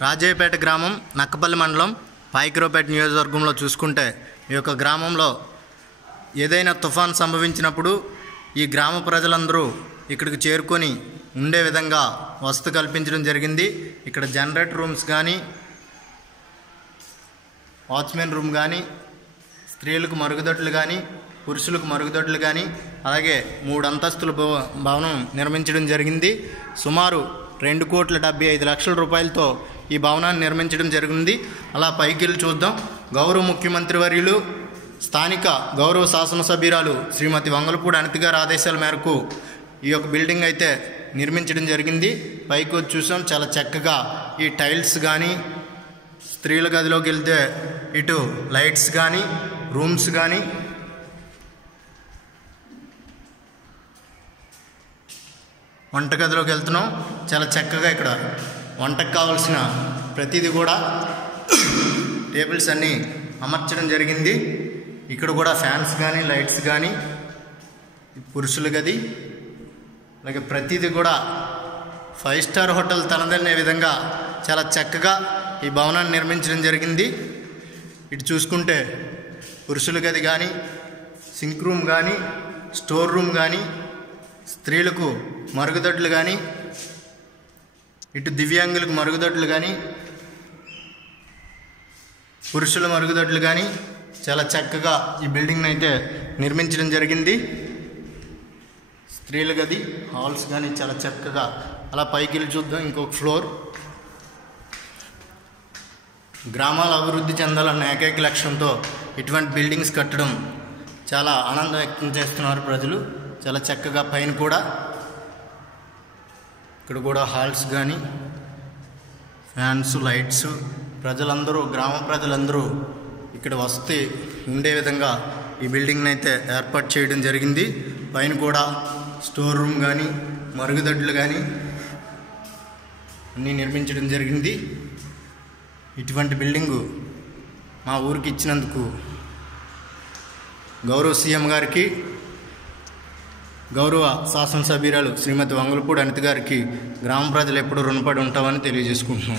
రాజయ్యపేట గ్రామం నక్కపల్లి మండలం పాయికిరోపేట నియోజకవర్గంలో చూసుకుంటే ఈ యొక్క గ్రామంలో ఏదైనా తుఫాన్ సంభవించినప్పుడు ఈ గ్రామ ప్రజలందరూ ఇక్కడికి చేరుకొని ఉండే విధంగా వసతి కల్పించడం జరిగింది. ఇక్కడ జనరేటర్ రూమ్స్ కానీ వాచ్మెన్ రూమ్ కానీ స్త్రీలకు మరుగుదొడ్లు కానీ పురుషులకు మరుగుదొడ్లు కానీ అలాగే మూడు అంతస్తుల భవ- భవనం నిర్మించడం జరిగింది. సుమారు రెండు కోట్ల డెబ్బై ఐదు లక్షల రూపాయలతో ఈ భవనాన్ని నిర్మించడం జరిగింది. అలా పైకి వెళ్ళి చూద్దాం. గౌరవ ముఖ్యమంత్రి వర్యులు స్థానిక గౌరవ శాసనసభ్యురాలు శ్రీమతి వంగలపూడి అనిత గారి ఆదేశాల మేరకు ఈ యొక్క బిల్డింగ్ అయితే నిర్మించడం జరిగింది. పైకి వచ్చి చూసాం. చాలా చక్కగా ఈ టైల్స్ కానీ స్త్రీల గదిలోకి వెళ్తే ఇటు లైట్స్ కానీ రూమ్స్ కానీ వంటగదిలోకి వెళ్తున్నాం. చాలా చక్కగా ఇక్కడ వంటకు కావాల్సిన ప్రతిదీ కూడా టేబుల్స్ అన్నీ అమర్చడం జరిగింది. ఇక్కడ కూడా ఫ్యాన్స్ కానీ లైట్స్ కానీ పురుషుల గది అలాగే ప్రతిదీ కూడా ఫైవ్ స్టార్ హోటల్ తనదనే విధంగా చాలా చక్కగా ఈ భవనాన్ని నిర్మించడం జరిగింది. ఇటు చూసుకుంటే పురుషుల గది కానీ సింక్ రూమ్ కానీ స్టోర్ రూమ్ కానీ స్త్రీలకు మరుగుదొడ్లు కానీ ఇటు దివ్యాంగులకు మరుగుదొడ్లు కానీ పురుషుల మరుగుదొడ్లు కానీ చాలా చక్కగా ఈ బిల్డింగ్ని అయితే నిర్మించడం జరిగింది. స్త్రీల గది హాల్స్ కానీ చాలా చక్కగా. అలా పైకి వెళ్ళి చూద్దాం ఇంకొక ఫ్లోర్. గ్రామాల అభివృద్ధి చెందాలన్న ఏకైక లక్ష్యంతో ఇటువంటి బిల్డింగ్స్ కట్టడం చాలా ఆనందం వ్యక్తం చేస్తున్నారు ప్రజలు. చాలా చక్కగా పైన కూడా. ఇక్కడ కూడా హాల్స్ కానీ ఫ్యాన్స్ లైట్స్. ప్రజలందరూ గ్రామ ప్రజలందరూ ఇక్కడ వస్తే ఉండే విధంగా ఈ బిల్డింగ్ని అయితే ఏర్పాటు చేయడం జరిగింది. పైన కూడా స్టోర్ రూమ్ కానీ మరుగుదొడ్లు కానీ అన్నీ నిర్మించడం జరిగింది. ఇటువంటి బిల్డింగు మా ఊరికి ఇచ్చినందుకు గౌరవ సీఎం గారికి గౌరవ శాసనసభ్యురాలు శ్రీమతి వంగలపూడి అనిత గారికి గ్రామ ప్రజలు ఎప్పుడు రుణపడి ఉంటామని తెలియజేసుకుంటున్నాం.